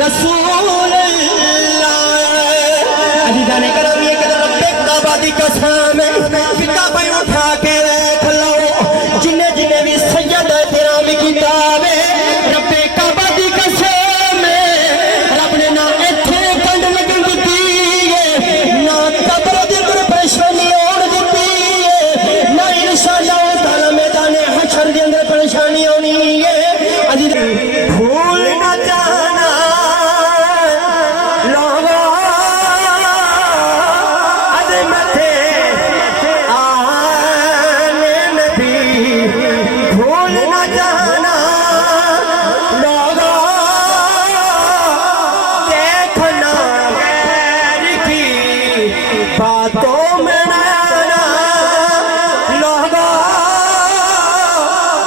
رسول اللہ عزیزان کرام یہ کہ رب کعبہ دی قسم کتابیں اٹھا کے دیکھ لو جنہیں جنہیں بھی سید احترام کتاب رب کعبہ دی قسم رب نے نہ ایتھے کنڈ لگن دیتی ہے نہ قبر دی اندر پریشانی اور دیتی ہے نہ انشاءاللہ تعالی میدان حشر دی اندر پریشانی ہونی ہے عزیزان بھول نہ جانا باتوں میں نانا لوگا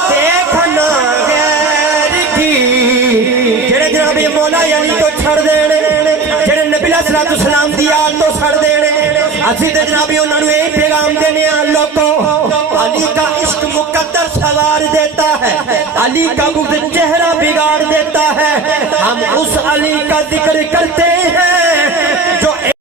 دیکھنا غیر کی جڑے جناب یہ مولا یعنی تو چھڑ دینے جڑے نبی علیہ السلام دی آل تو چھڑ دینے عزیز جنابی انہوں نے ایک پیغام دینے اللہ کو علی کا عشق مقدر سوار دیتا ہے علی کا بغض چہرہ بگاڑ دیتا ہے ہم اس علی کا ذکر کرتے ہیں